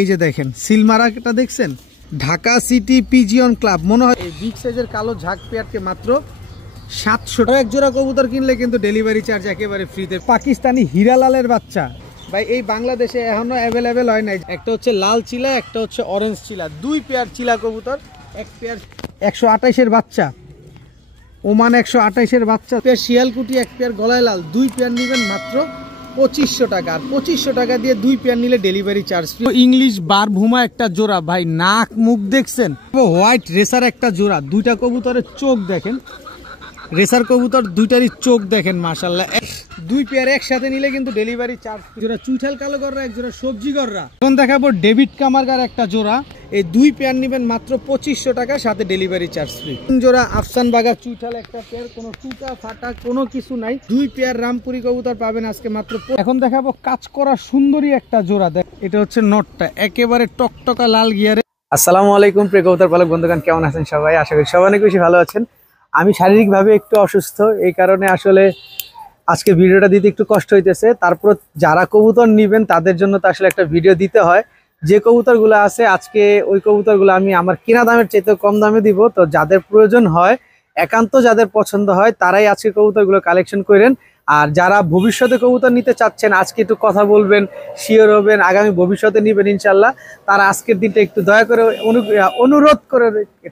এই যে দেখেন সিলমারাটা দেখছেন, ঢাকা সিটি পিজিয়ন ক্লাব, মনে হয় এই বিগ সাইজের কালো ঝাঁক পেয়ারকে মাত্র 700 টাকা। এক জোড়া কবুতর কিনলে কিন্তু ডেলিভারি চার্জ একেবারে ফ্রিতে। পাকিস্তানি হীরালালের বাচ্চা ভাই এই বাংলাদেশে এখনো অ্যাভেলেবেল হয় নাই। একটা হচ্ছে লাল চিলা, একটা হচ্ছে অরেঞ্জ চিলা, 2 পেয়ার চিলা কবুতর, এক পেয়ার 128-এর বাচ্চা, ওমান 128-এর বাচ্চা, পেয়ার শিয়ালকুটি, এক পেয়ার গলায় লাল, 2 পেয়ার নেবেন মাত্র 2500 টাকা। আর 2500 টাকা দিয়ে 2 পেয়ার নিলে ডেলিভারি চার্জ ফ্রি। ইংলিশ বারভুমা একটা জোড়া ভাই, নাক মুখ দেখছেন, হোয়াইট রেসার একটা জোড়া, 2টা কবুতরের চোখ দেখেন, রেসার কবুতর 2টারই চোখ দেখেন মাশাআল্লাহ। 2 পেয়ার একসাথে নিলে কিন্তু ডেলিভারি চার্জ। জোড়া চুইঠাল কালো গররা, এক জোড়া সবজি গররা। এখন দেখাবো ডেভিড কামারগার একটা জোড়া, এই 2 পেয়ার নেবেন মাত্র 2500 টাকা, সাথে ডেলিভারি চার্জ ফ্রি। 3 জোড়া আফসান বাগা চুইঠাল একটা পেয়ার, কোনো টুকা ফাটা কোনো কিছু নাই। 2 পেয়ার রামপুরি কবুতর পাবেন আজকে মাত্র। এখন দেখাবো কাজ করা সুন্দরী একটা জোড়া, দেখ এটা হচ্ছে নটটা, একেবারে টকটকা লাল গিয়ারে। আসসালামু আলাইকুম প্রিয় কবুতর পালক বন্ধুগণ, কেমন আছেন সবাই? আশা করি সবাই অনেক বেশি ভালো আছেন। আমি শারীরিকভাবে একটু অসুস্থ, এই কারণে আসলে আজকে ভিডিওটা দিতে একটু কষ্ট হইতেছে। তারপর যারা কবুতর নেবেন তাদের জন্য তো আসলে একটা ভিডিও দিতে হয়। যে কবুতরগুলো আছে আজকে ওই কবুতরগুলো আমি আমার কিনা দামের চাইতে কম দামে দিব। তো যাদের প্রয়োজন হয়, একান্ত যাদের পছন্দ হয়, তারাই আজকে কবুতরগুলো কালেকশন করেন। আর যারা ভবিষ্যতে কবুতর নিতে চাচ্ছেন, আজকে একটু কথা বলবেন, শিওর হবেন, আগামী ভবিষ্যতে নেবেন ইনশাল্লাহ, তারা আজকের দিনটা একটু দয়া করে অনুরোধ করে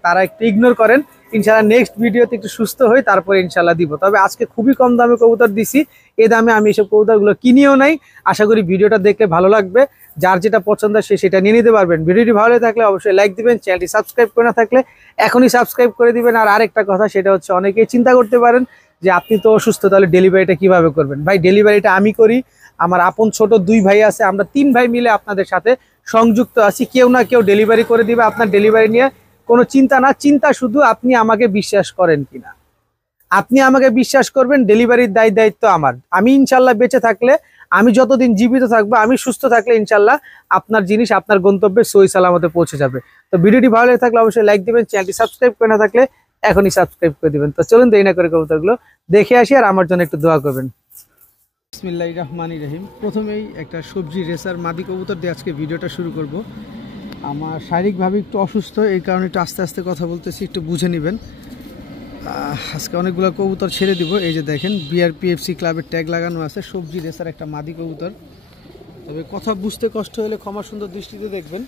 তারা একটু ইগনোর করেন। ইনশাল্লাহ নেক্সট ভিডিওতে একটু সুস্থ হই, তারপরে ইনশাল্লাহ দিব। তবে আজকে খুবই কম দামে কবুতর দিছি, এই দামে আমি এসব কবুতরগুলো কিনিও নাই। আশা করি ভিডিওটা দেখলে ভালো লাগবে, যার যেটা পছন্দ সে সেটা নিয়ে নিতে পারবেন। ভিডিওটি ভালো থাকলে অবশ্যই লাইক দিবেন, চ্যানেলটি সাবস্ক্রাইব করে না থাকলে এখনই সাবস্ক্রাইব করে দিবেন। আর আরেকটা কথা, সেটা হচ্ছে অনেকেই চিন্তা করতে পারেন যে আপনি তো অসুস্থ, তাহলে ডেলিভারিটা কিভাবে করবেন? ভাই ডেলিভারিটা আমি করি, আমার আপন ছোট 2 ভাই আছে, আমরা 3 ভাই মিলে আপনাদের সাথে সংযুক্ত আছি। কেউ না কেউ ডেলিভারি করে দিবে। আপনার ডেলিভারি নিয়ে কোনো চিন্তা না, চিন্তা শুধু আপনি আমাকে বিশ্বাস করেন কিনা। আপনি আমাকে বিশ্বাস করবেন, ডেলিভারির দায়িত্ব আমার। আমি ইনশাল্লাহ বেঁচে থাকলে, আমি যতদিন জীবিত থাকবো, আমি সুস্থ থাকলে ইনশাল্লাহ আপনার জিনিস আপনার গন্তব্যে সহি সালামতে পৌঁছে যাবে। তো ভিডিওটি ভালো লেগে থাকলে অবশ্যই লাইক দিবেন, চ্যানেলটি সাবস্ক্রাইব করে না থাকলে এখনই সাবস্ক্রাইব করে দিবেন। তো চলুন দেরি না করে কবুতরগুলো দেখে আসি, আর আমার জন্য একটু দোয়া করবেন। বিসমিল্লাহির রহমানির রহিম। প্রথমেই একটা সবজি রেসার মাদি কবুতর দিয়ে আজকে ভিডিওটা শুরু করব। আমার শারীরিকভাবে একটু অসুস্থ, এই কারণে একটু আস্তে আস্তে কথা বলতেছি, একটু বুঝে নেবেন। আজকে অনেকগুলো কবুতর ছেড়ে দিব। এই যে দেখেন বিআরপিএফসি ক্লাবের ট্যাগ লাগানো আছে, সবজি রেসার একটা মাদি কবুতর। তবে কথা বুঝতে কষ্ট হলে ক্ষমা সুন্দর দৃষ্টিতে দেখবেন।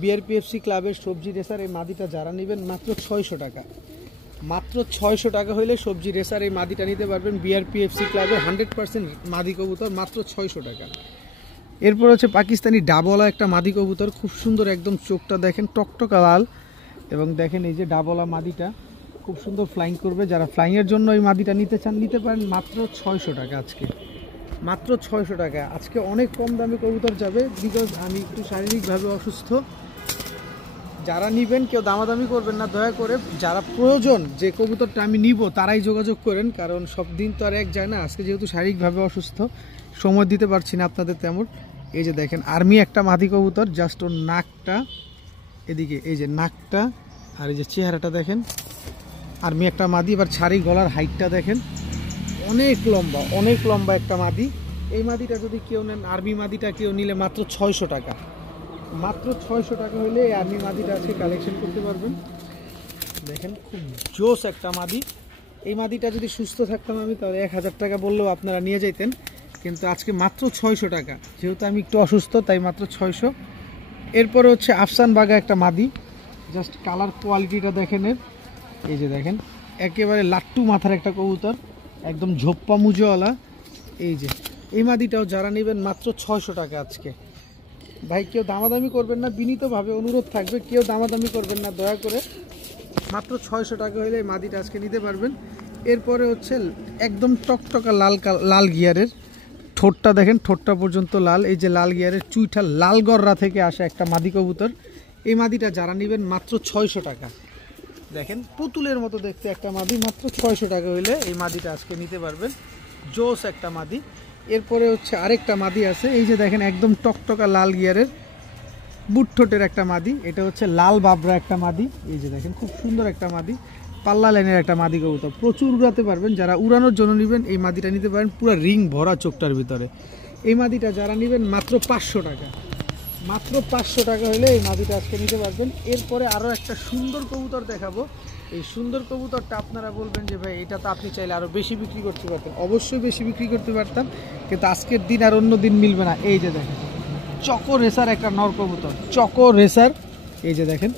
বিআরপিএফসি ক্লাবের সবজি রেসার এই মাদিটা যারা নেবেন মাত্র 600 টাকা, মাত্র 600 টাকা হইলে সবজি রেসার এই মাদিটা নিতে পারবেন। বিআরপিএফসি ক্লাবের 100% মাদি কবুতর, মাত্র 600 টাকা। এরপর হচ্ছে পাকিস্তানি ডাবলা একটা মাদি কবুতর, খুব সুন্দর, একদম চোখটা দেখেন টকটকা লাল, এবং দেখেন এই যে ডাবলা মাদিটা খুব সুন্দর ফ্লাইং করবে। যারা ফ্লাইংয়ের জন্য এই মাদিটা নিতে চান নিতে পারেন, মাত্র 600 টাকা আজকে, মাত্র 600 টাকা। আজকে অনেক কম দামে কবুতর যাবে, বিকজ আমি একটু শারীরিকভাবে অসুস্থ। যারা নিবেন কেউ দামাদামি করবেন না দয়া করে। যারা প্রয়োজন যে কবুতরটা আমি নিব তারাই যোগাযোগ করেন, কারণ সব দিন তো আর এক যায় না। আজকে যেহেতু শারীরিকভাবে অসুস্থ, সময় দিতে পারছি না আপনাদের তেমন। এই যে দেখেন আর্মি একটা মাদি কবুতর, জাস্ট ওর নাকটা এদিকে, এই যে নাকটা আর এই যে চেহারাটা দেখেন, আর্মি একটা মাদি। এবার ছাড়ি গলার হাইটটা দেখেন, অনেক লম্বা, অনেক লম্বা একটা মাদি। এই মাদিটা যদি কেউ নেন, আর্মি মাদিটা কেউ নিলে মাত্র 600 টাকা, মাত্র 600 টাকা হলে এই আর্মি মাদিটা আজকে কালেকশন করতে পারবেন। দেখেন খুব জোস একটা মাদি। এই মাদিটা যদি সুস্থ থাকতাম আমি, তাহলে 1000 টাকা বললেও আপনারা নিয়ে যেতেন, কিন্তু আজকে মাত্র 600 টাকা। যেহেতু আমি একটু অসুস্থ তাই মাত্র 600। এরপরে হচ্ছে আফসান বাগা একটা মাদি, জাস্ট কালার কোয়ালিটিটা দেখেন এর, এই যে দেখেন একেবারে লাট্টু মাথার একটা কবুতর, একদম ঝোপ্পা মুজোওয়ালা। এই যে এই মাদিটাও যারা নেবেন মাত্র 600 টাকা আজকে। ভাই কেউ দামাদামি করবেন না, বিনীতভাবে অনুরোধ থাকবে, কেউ দামাদামি করবেন না দয়া করে। মাত্র 600 টাকা হলে এই মাদিটা আজকে নিতে পারবেন। এরপরে হচ্ছে একদম টকটকা লাল গিয়ারের, ঠোঁটটা দেখেন, ঠোঁটটা পর্যন্ত লাল। এই যে লাল গিয়ারের চুইঠা লাল গররা থেকে আসা একটা মাদি কবুতর। এই মাদিটা যারা নেবেন মাত্র 600 টাকা। দেখেন পুতুলের মতো দেখতে একটা মাদি, মাত্র 600 টাকা হইলে এই মাদিটা আজকে নিতে পারবেন। জোস একটা মাদি। এরপরে হচ্ছে আরেকটা মাদি আছে, এই যে দেখেন একদম টকটকা লাল গিয়ারের বুট ঠোঁটের একটা মাদি। এটা হচ্ছে লাল বাবরা একটা মাদি। এই যে দেখেন খুব সুন্দর একটা মাদি, পাল্লা লাইনের একটা মাদি কবুতর, প্রচুর উড়াতে পারবেন। যারা উড়ানোর জন্য নেবেন এই মাদিটা নিতে পারেন, পুরো রিং ভরা চোখটার ভিতরে। এই মাদিটা যারা নেবেন মাত্র 500 টাকা, মাত্র 500 টাকা হলে এই মাদিটা আজকে নিতে পারবেন। এরপরে আরও একটা সুন্দর কবুতর দেখাবো। এই সুন্দর কবুতরটা আপনারা বলবেন যে ভাই এটা তো আপনি চাইলে আরও বেশি বিক্রি করতে পারতেন। অবশ্যই বেশি বিক্রি করতে পারতাম, কিন্তু আজকের দিন আর অন্য দিন মিলবে না। এই যে দেখেন চকো রেসার একটা নর কবুতর, চকো রেসার। এই যে দেখেন,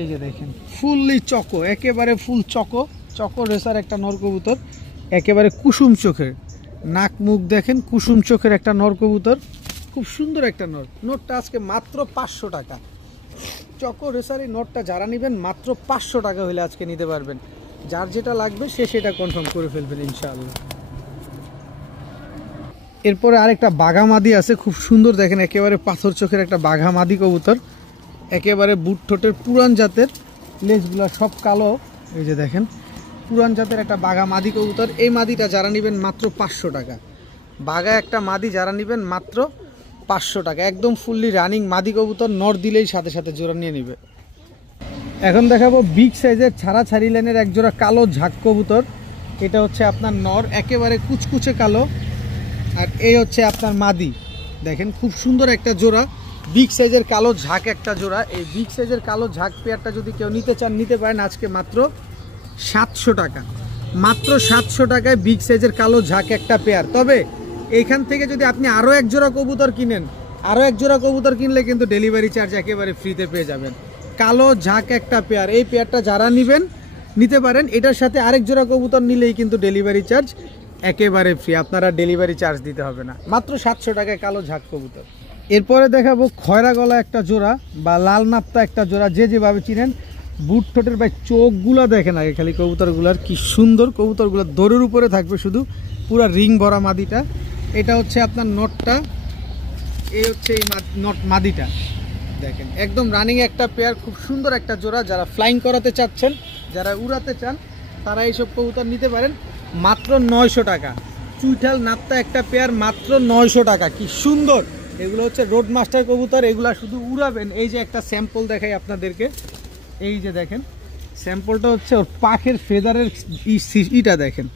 এই যে দেখেন ফুললি চকো, একেবারে ফুল চকো, চকো রেসার একটা নর কবুতর, একেবারে কুসুম চোখের, নাক মুখ দেখেন কুসুম চোখের একটা নর কবুতর, খুব সুন্দর একটা নর। নোটটা আজকে মাত্র 500 টাকা। চকো রেসার এই নোটটা যারা নেবেন মাত্র 500 টাকা হলে আজকে নিতে পারবেন। যার যেটা লাগবে সে সেটা কনফার্ম করে ফেলবেন ইনশাআল্লাহ। এরপরে আরেকটা বাঘা মাদি আছে, খুব সুন্দর দেখেন, একেবারে পাথর চোখের একটা বাঘা মাদি কবুতর, একেবারে বুট ঠোঁটের পুরান জাতের, লেজগুলো সব কালো। এই যে দেখেন পুরান জাতের একটা বাঘা মাদি কবুতর। এই মাদিটা যারা নেবেন মাত্র 500 টাকা। বাঘা একটা মাদি যারা নেবেন মাত্র 500 টাকা। একদম ফুললি রানিং মাদি কবুতর, নর দিলেই সাথে সাথে জোড়া নিয়ে নেবে। এখন দেখাবো বিগ সাইজের ছাড়া ছাড়ি লাইনের একজোড়া কালো ঝাঁক কবুতর। এটা হচ্ছে আপনার নর, একেবারে কুচকুচে কালো, আর এই হচ্ছে আপনার মাদি। দেখেন খুব সুন্দর একটা জোড়া, বিগ সাইজের কালো ঝাঁক একটা জোড়া। এই বিগ সাইজের কালো ঝাঁক পেয়ারটা যদি কেউ নিতে চান নিতে পারেন আজকে মাত্র 700 টাকা। মাত্র 700 টাকায় বিগ সাইজের কালো ঝাঁক একটা পেয়ার। তবে এইখান থেকে যদি আপনি আরও এক জোড়া কবুতর কিনেন, আরও এক জোড়া কবুতর কিনলে কিন্তু ডেলিভারি চার্জ একেবারে ফ্রিতে পেয়ে যাবেন। কালো ঝাঁক একটা পেয়ার, এই পেয়ারটা যারা নেবেন নিতে পারেন। এটার সাথে আরেক জোড়া কবুতর নিলেই কিন্তু ডেলিভারি চার্জ একেবারে ফ্রি, আপনারা ডেলিভারি চার্জ দিতে হবে না। মাত্র 700 টাকায় কালো ঝাঁক কবুতর। এরপরে দেখাবো খয়রা গলা একটা জোড়া বা লাল নাপ্তা একটা জোড়া, যে যেভাবে চিনেন। বুট ঠোঁটের ভাই চোখগুলা দেখেন আগে খালি কবুতরগুলার, কি সুন্দর কবুতরগুলো দৌড়ের উপরে থাকবে শুধু, পুরা রিং ভরা মাদিটা। এটা হচ্ছে আপনার নটটা, এই হচ্ছে এই নট মাদিটা। দেখেন একদম রানিং একটা পেয়ার, খুব সুন্দর একটা জোড়া। যারা ফ্লাইং করাতে চাচ্ছেন, যারা উড়াতে চান, তারা এইসব কবুতর নিতে পারেন মাত্র 900 টাকা। চুইঠাল নাপ্তা একটা পেয়ার মাত্র 900 টাকা। কি সুন্দর, এগুলো হচ্ছে রোড মাস্টার কবুতর, এগুলা শুধু উড়াবেন। এই যে একটা স্যাম্পল দেখাই আপনাদেরকে, এই যে দেখেন স্যাম্পলটা হচ্ছে ওর পাখের ফেদারের ইটা দেখেন,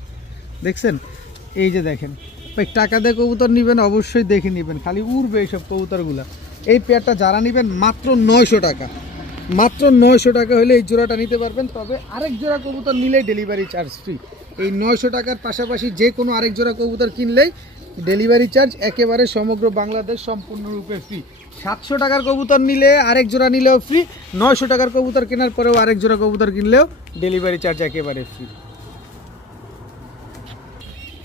দেখছেন? এই যে দেখেন, টাকা দিয়ে কবুতর নেবেন অবশ্যই দেখে নেবেন, খালি উড়বে এইসব কবুতরগুলা। এই পেয়ারটা যারা নেবেন মাত্র 900 টাকা। মাত্র 900 টাকা হলে এই জোড়াটা নিতে পারবেন। তবে আরেক জোড়া কবুতর নিলেই ডেলিভারি চার্জ ফ্রি। এই 900 টাকার পাশাপাশি যে কোনো আরেক জোড়া কবুতর কিনলেই ডেলিভারি চার্জ একেবারে সমগ্র বাংলাদেশ সম্পূর্ণরূপে ফ্রি। 700 টাকার কবুতর নিলে আরেক জোড়া নিলেও ফ্রি, 900 টাকার কবুতর কেনার পরেও আরেক জোড়া কবুতর কিনলেও ডেলিভারি চার্জ একেবারে ফ্রি।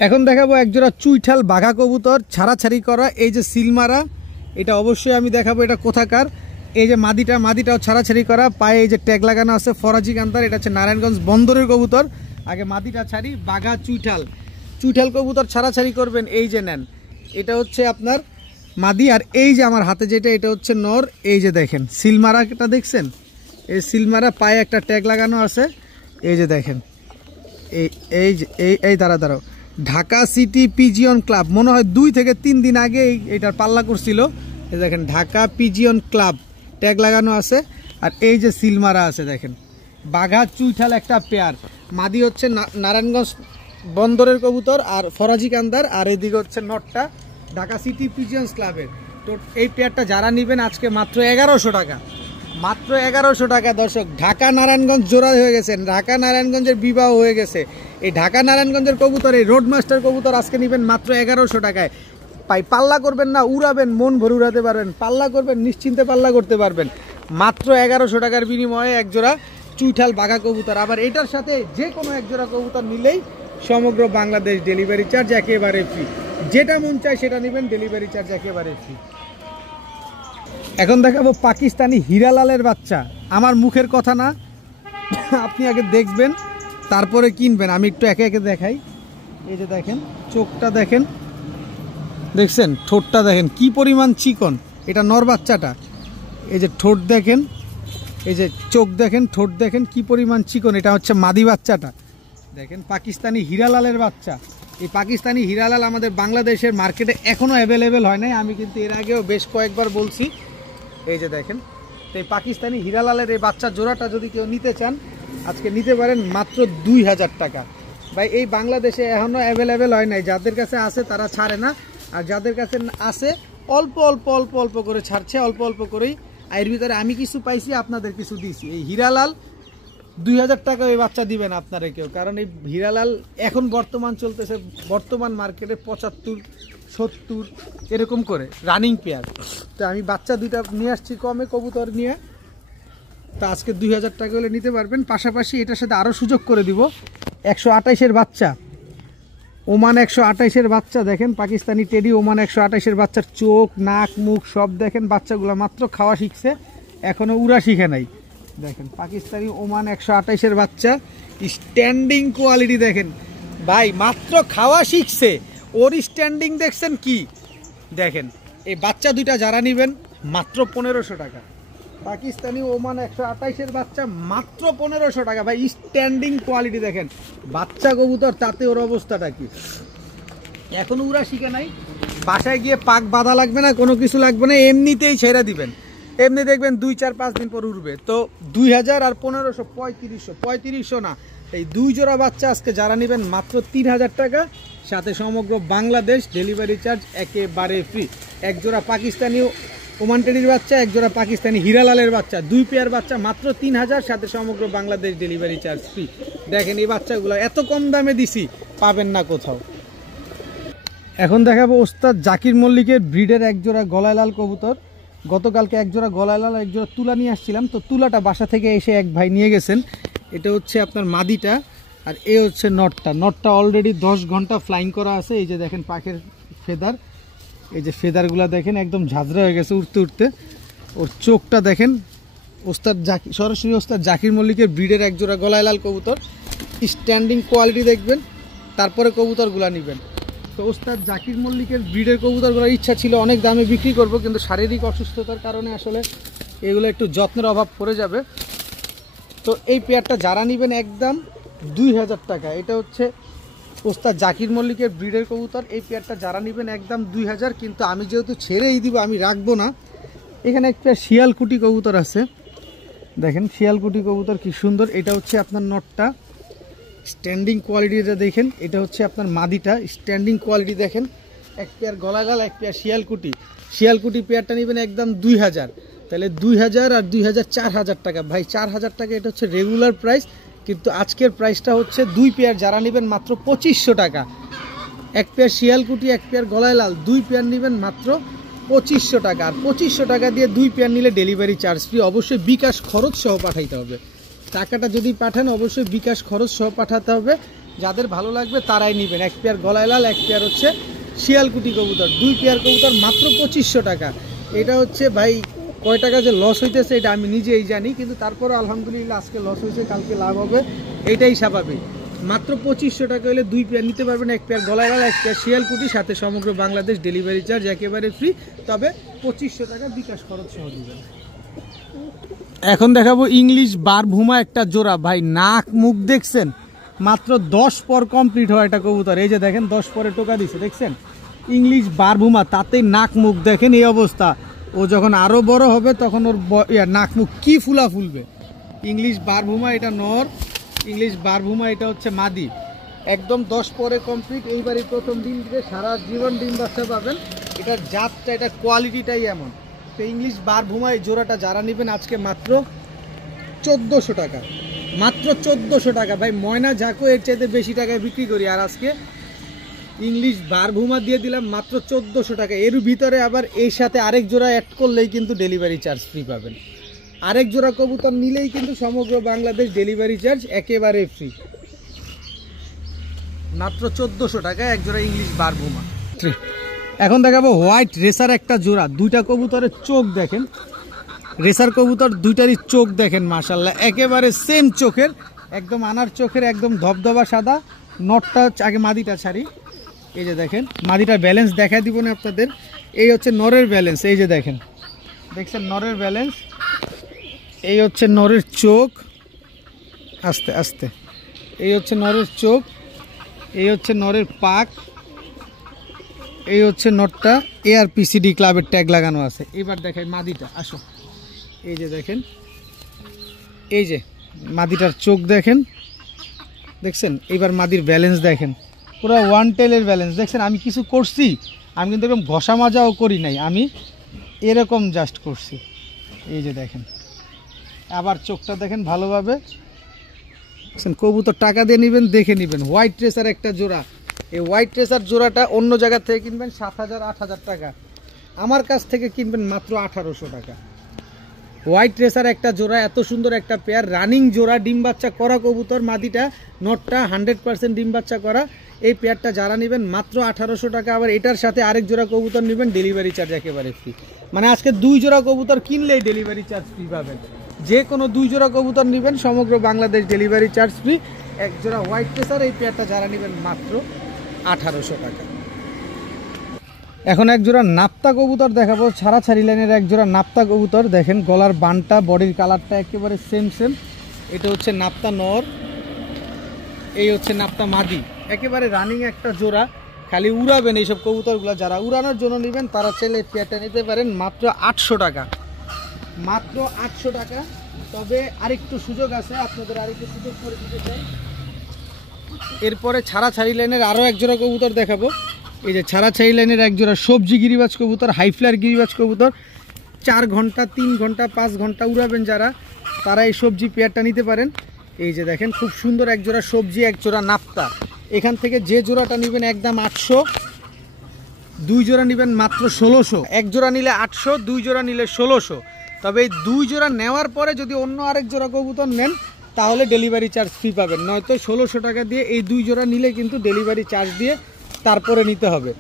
এখন দেখাবো একজোড়া চুইঠাল বাঘা কবুতর, ছাড়াছাড়ি করা। এই যে সিলমারা, এটা অবশ্যই আমি দেখাবো এটা কোথাকার। এই যে মাদিটাও ছাড়াছাড়ি করা, পায়ে এই যে ট্যাগ লাগানো আছে ফরাজি কান্তার। এটা হচ্ছে নারায়ণগঞ্জ বন্দরের কবুতর। আগে মাদিটা ছাড়ি, বাঘা চুইঠাল কবুতর ছাড়াছাড়ি করবেন। এই যে নেন, এটা হচ্ছে আপনার মাদি, আর এই যে আমার হাতে যেটা, এটা হচ্ছে নর। এই যে দেখেন সিলমারাটা দেখছেন, এই সিলমারা পায়ে একটা ট্যাগ লাগানো আছে। এই যে দেখেন, এই দাঁড়াও, ঢাকা সিটি পিজিয়ন ক্লাব, মনে হয় 2 থেকে 3 দিন আগে এইটার পাল্লা করছিল। এই দেখেন ঢাকা পিজিয়ন ক্লাব ট্যাগ লাগানো আছে, আর এই যে সিলমারা আছে দেখেন। বাঘা চুইঠাল একটা পেয়ার, মাদি হচ্ছে নারায়ণগঞ্জ বন্দরের কবুতর আর ফরাজি কান্দার, আর এদিকে হচ্ছে নটটা ঢাকা সিটি পিজিয়ন্স ক্লাবের। তো এই পেয়ারটা যারা নেবেন আজকে মাত্র 1100 টাকা। মাত্র 1100 টাকা। দর্শক, ঢাকা নারায়ণগঞ্জ জোড়া হয়ে গেছেন, ঢাকা নারায়ণগঞ্জের বিবাহ হয়ে গেছে। এই ঢাকা নারায়ণগঞ্জের কবুতর, এই রোড মাস্টার কবুতর আজকে নেবেন মাত্র 1100 টাকায়। পাল্লা করবেন না, উড়াবেন, মন ভরে উড়াতে পারবেন। পাল্লা করবেন, নিশ্চিন্তে পাল্লা করতে পারবেন। মাত্র 1100 টাকার বিনিময়ে একজোড়া চুইঠাল বাঘা কবুতর। আবার এটার সাথে যে কোনো একজোড়া কবুতর নিলেই সমগ্র বাংলাদেশ ডেলিভারি চার্জ একেবারে ফ্রি। যেটা মন চায় সেটা নেবেন, ডেলিভারি চার্জ একেবারে ফ্রি। এখন দেখাবো পাকিস্তানি হীরালালের বাচ্চা। আমার মুখের কথা না, আপনি আগে দেখবেন তারপরে কিনবেন। আমি একটু একে একে দেখাই। এই যে দেখেন চোখটা দেখেন, দেখছেন ঠোঁটটা দেখেন কি পরিমাণ চিকন, এটা নর বাচ্চাটা। এই যে ঠোঁট দেখেন, এই যে চোখ দেখেন, ঠোঁট দেখেন কি পরিমাণ চিকন, এটা হচ্ছে মাদি বাচ্চাটা। দেখেন পাকিস্তানি হীরালালের বাচ্চা। এই পাকিস্তানি হীরালাল আমাদের বাংলাদেশের মার্কেটে এখনও অ্যাভেলেবেল হয় নাই, আমি কিন্তু এর আগেও বেশ কয়েকবার বলছি। এই যে দেখেন, তো এই পাকিস্তানি হীরালালের এই বাচ্চা জোড়াটা যদি কেউ নিতে চান আজকে নিতে পারেন মাত্র 2000 টাকা। ভাই এই বাংলাদেশে এখনও অ্যাভেলেবেল হয় নাই, যাদের কাছে আছে তারা ছাড়ে না, আর যাদের কাছে আছে অল্প অল্প অল্প অল্প করে ছাড়ছে, অল্প অল্প করেই। এর ভিতরে আমি কিছু পাইছি, আপনাদের কিছু দিয়েছি। এই হীরালাল 2000 টাকা ওই বাচ্চা দিবেন আপনারা কেউ, কারণ এই হীরালাল এখন বর্তমান চলতেছে, বর্তমান মার্কেটে 75-70 এরকম করে রানিং পেয়ার। তো আমি বাচ্চা দুইটা নিয়ে আসছি কমে কবুতর নিয়ে, তো আজকে 2000 টাকা হলে নিতে পারবেন। পাশাপাশি এটার সাথে আরও সুযোগ করে দিব, 128-এর বাচ্চা, ওমান 128-এর বাচ্চা দেখেন, পাকিস্তানি টেডি ওমান 128-এর বাচ্চার চোখ নাক মুখ সব দেখেন। বাচ্চাগুলো মাত্র খাওয়া শিখছে, এখনও উড়া শিখে নাই। দেখেন পাকিস্তানি ওমান 128-এর বাচ্চা, স্ট্যান্ডিং কোয়ালিটি দেখেন ভাই, মাত্র খাওয়া শিখছে, ওর স্ট্যান্ডিং দেখছেন কি দেখেন। এই বাচ্চা দুইটা যারা নেবেন মাত্র 1500 টাকা। পাকিস্তানি ওমান 128-এর বাচ্চা মাত্র 1500 টাকা ভাই। স্ট্যান্ডিং কোয়ালিটি দেখেন, বাচ্চা কবুতর, তাতে ওর অবস্থাটা কি। এখনো উড়া শিখে নাই, বাসায় গিয়ে পাক বাঁধা লাগবে না, কোনো কিছু লাগবে না, এমনিতেই ছেড়ে দিবেন। এমনি দেখবেন 2-4-5 দিন পর উঠবে। তো 2000 আর 1500, 3500 না, এই 2 জোড়া বাচ্চা আজকে যারা নেবেন মাত্র 3000 টাকা, সাথে সমগ্র বাংলাদেশ ডেলিভারি চার্জ একেবারে ফ্রি। এক জোড়া পাকিস্তানি ওমান টেডির বাচ্চা, এক জোড়া পাকিস্তানি হীরালালের বাচ্চা, 2 পেয়ার বাচ্চা মাত্র 3000, সাথে সমগ্র বাংলাদেশ ডেলিভারি চার্জ ফ্রি। দেখেন এই বাচ্চাগুলো এত কম দামে দিছি, পাবেন না কোথাও। এখন দেখাবো ওস্তাদ জাকির মল্লিকের ব্রিডের এক জোড়া গলায় লাল কবুতর। গতকালকে এক জোড়া গলায় লাল, এক জোড়া তুলা নিয়ে আসছিলাম, তো তুলাটা বাসা থেকে এসে এক ভাই নিয়ে গেছেন। এটা হচ্ছে আপনার মাদিটা, আর এ হচ্ছে নটটা। নটটা অলরেডি 10 ঘন্টা ফ্লাইং করা আছে। এই যে দেখেন পাখের ফেদার, এই যে ফেদারগুলো দেখেন একদম ঝাঁঝরা হয়ে গেছে উঠতে উঠতে। ওর চোখটা দেখেন, ওস্তাদ সরাসরি ওস্তাদ জাকির মল্লিকের ব্রিডের এক জোড়া গলায় লাল কবুতর। স্ট্যান্ডিং কোয়ালিটি দেখবেন, তারপরে কবুতরগুলো নেবেন। তো ওস্তাদ জাকির মল্লিকের ব্রিডের কবুতরগুলোর ইচ্ছা ছিল অনেক দামে বিক্রি করব, কিন্তু শারীরিক অসুস্থতার কারণে আসলে এগুলো একটু যত্নের অভাব পড়ে যাবে। তো এই পেয়ারটা যারা নেবেন একদম 2000 টাকা। এটা হচ্ছে ওস্তাদ জাকির মল্লিকের ব্রিডের কবুতর। এই পেয়ারটা যারা নেবেন একদম 2000, কিন্তু আমি যেহেতু ছেড়েই দিব, আমি রাখবো না। এখানে একটা শিয়ালকুটি কবুতর আছে, দেখেন শিয়ালকুটি কবুতর কি সুন্দর। এটা হচ্ছে আপনার নটটা, স্ট্যান্ডিং কোয়ালিটিটা দেখেন। এটা হচ্ছে আপনার মাদিটা, স্ট্যান্ডিং কোয়ালিটি দেখেন। এক পেয়ার গলা গাল, এক পেয়ার শিয়ালকুটি। শিয়ালকুটি পেয়ারটা নেবেন একদম 2000, তাহলে 2000 আর 2000 4000 টাকা ভাই। 4000 টাকা এটা হচ্ছে রেগুলার প্রাইস, কিন্তু আজকের প্রাইসটা হচ্ছে 2 পেয়ার যারা নেবেন মাত্র 2500 টাকা। এক পেয়ার শিয়ালকুটি, এক পেয়ার গলায় লাল, 2 পেয়ার নেবেন মাত্র 2500 টাকা। আর 2500 টাকা দিয়ে 2 পেয়ার নিলে ডেলিভারি চার্জ ফ্রি। অবশ্যই বিকাশ খরচ সহ পাঠাইতে হবে। টাকাটা যদি পাঠান অবশ্যই বিকাশ খরচ সহ পাঠাতে হবে। যাদের ভালো লাগবে তারাই নেবেন। এক পেয়ার গলায় লাল, এক পেয়ার হচ্ছে শিয়ালকুটি কবুতর, 2 পেয়ার কবুতর মাত্র 2500 টাকা। এটা হচ্ছে ভাই কয় টাকা যে লস হইতেছে এটা আমি নিজেই জানি, কিন্তু তারপরে আলহামদুলিল্লাহ আজকে লস হয়েছে, কালকে লাভ হবে, এটাই স্বাভাবিক। মাত্র 2500 টাকা হলে 2 পেয়ার নিতে পারবেন। এক পেয়ার গলায় লাল, এক পেয়ার শিয়ালকুটি, সাথে সমগ্র বাংলাদেশ ডেলিভারি চার্জ একেবারে ফ্রি। তবে 2500 টাকা বিকাশ খরচ সহ দিবেন। এখন দেখাবো ইংলিশ বারভুমা একটা জোড়া ভাই, নাক মুখ দেখছেন, মাত্র 10 পর কমপ্লিট হয় এটা কবুতর। এই যে দেখেন 10 পরে টোকা দিছে, দেখছেন ইংলিশ বারভুমা, তাতেই নাক মুখ দেখেন এই অবস্থা। ও যখন আরো বড় হবে তখন ওর নাক মুখ কি ফুলা ফুলবে। ইংলিশ বারভুমা এটা নর, ইংলিশ বারভুমা এটা হচ্ছে মাদি। একদম 10 পরে কমপ্লিট। এইবারই প্রথম দিন থেকে সারা জীবন ডিম বাচ্চা পাবেন। এটার জাতটা, এটা কোয়ালিটিটাই এমন। তো ইংলিশ বারভুমা এই জোড়াটা যারা নেবেন আজকে মাত্র 1400 টাকা, মাত্র 1400 টাকা ভাই। ময়না ঝাঁকো এর চাইতে বেশি টাকায় বিক্রি করি, আর আজকে ইংলিশ বারভুমা দিয়ে দিলাম মাত্র 1400 টাকা। এর ভিতরে আবার এর সাথে আরেক জোড়া অ্যাড করলেই কিন্তু ডেলিভারি চার্জ ফ্রি পাবেন। আরেক জোড়া কবুতর নিলেই কিন্তু সমগ্র বাংলাদেশ ডেলিভারি চার্জ একেবারে ফ্রি। মাত্র 1400 টাকা এক জোড়া ইংলিশ বারভুমা। এখন দেখাবো হোয়াইট রেসার একটা জোড়া। 2টা কবুতরের চোখ দেখেন, রেসার কবুতর 2টারই চোখ দেখেন মাশাআল্লাহ, একেবারে সেম চোখের, একদম আনার চোখের, একদম ধবধবা সাদা। নটটা আগে মাদিটা ছাড়ি, এই যে দেখেন মাদিটার ব্যালেন্স দেখা দিব না আপনাদের। এই হচ্ছে নরের ব্যালেন্স, এই যে দেখেন, দেখছেন নরের ব্যালেন্স। এই হচ্ছে নরের চোখ, আস্তে আস্তে, এই হচ্ছে নরের চোখ, এই হচ্ছে নরের পাক, এই হচ্ছে নটটা। ARPCD ক্লাবের ট্যাগ লাগানো আছে। এবার দেখেন মাদিটা, আসো, এই যে দেখেন, এই যে মাদিটার চোখ দেখেন, দেখছেন। এবার মাদির ব্যালেন্স দেখেন, পুরো ওয়ান টেলের ব্যালেন্স দেখছেন। আমি কিছু করছি আমি কিন্তু এরকম ঘষা মাজাও করি নাই, আমি এরকম জাস্ট করছি। এই যে দেখেন, আবার চোখটা দেখেন ভালোভাবে। কবুতর টাকা দিয়ে নেবেন, দেখে নেবেন। হোয়াইট রেসার একটা জোড়া, এই হোয়াইট রেসার জোড়াটা অন্য জায়গা থেকে কিনবেন 7,000 8,000 টাকা, আমার কাছ থেকে কিনবেন মাত্র 1800 টাকা। হোয়াইট রেসার একটা জোড়া, এত সুন্দর একটা পেয়ার, রানিং জোড়া, ডিম বাচ্চা করা কবুতর, মাদিটা নটটা 100% ডিম বাচ্চা করা। এই পেয়ারটা যারা নেবেন মাত্র 1800 টাকা। আবার এটার সাথে আরেক জোড়া কবুতর নেবেন, ডেলিভারি চার্জ একেবারে ফ্রি। মানে আজকে 2 জোড়া কবুতর কিনলেই ডেলিভারি চার্জ ফ্রি পাবেন। যে কোনো 2 জোড়া কবুতর নেবেন, সমগ্র বাংলাদেশ ডেলিভারি চার্জ ফ্রি। এক জোড়া হোয়াইট রেসার এই পেয়ারটা যারা নেবেন মাত্র 1800 টাকা। এখন এক জোড়া নাপ্তা কবুতর দেখাবো, ছাড়াছাড়ি লাইনের এক জোড়া নাপ্তা কবুতর। দেখেন গলার বানটা, বডির কালারটা একেবারে সেম সেম। এটা হচ্ছে নাপ্তা নর, এই হচ্ছে নাপ্তা মাদি, একেবারে রানিং একটা জোড়া। খালি উড়াবেন এইসব কবুতরগুলো। যারা উড়ানোর জন্য নেবেন তারা চাইলে পেয়ারটা নিতে পারেন মাত্র 800 টাকা, মাত্র 800 টাকা। তবে আরেকটু সুযোগ আছে, আপনাদের আরেকটু সুযোগ করে দিতে চাই। এরপরে ছাড়াছাড়ি লাইনের আরও এক জোড়া কবুতর দেখাবো। এই যে ছাড়াছাড়ি লাইনের এক জোড়া সবজি গিরিবাজ কবুতর, হাইফ্লার গিরিবাজ কবুতর। 4 ঘন্টা 3 ঘন্টা 5 ঘন্টা উড়াবেন যারা, তারা এই সবজি পেয়ারটা নিতে পারেন। এই যে দেখেন খুব সুন্দর এক জোড়া সবজি, এক জোড়া নাপ্তা। এখান থেকে যে জোড়াটা নেবেন একদম 800, 2 জোড়া নেবেন মাত্র 1600। এক জোড়া নিলে 800, 2 জোড়া নিলে 1600। তবে এই 2 জোড়া নেওয়ার পরে যদি অন্য আরেক জোড়া কবুতর নেন তাহলে ডেলিভারি চার্জ ফ্রি পাবেন, নয়তো 1600 টাকা দিয়ে এই 2 জোড়া নিলে কিন্তু ডেলিভারি চার্জ দিয়ে তারপরে নিতে হবে।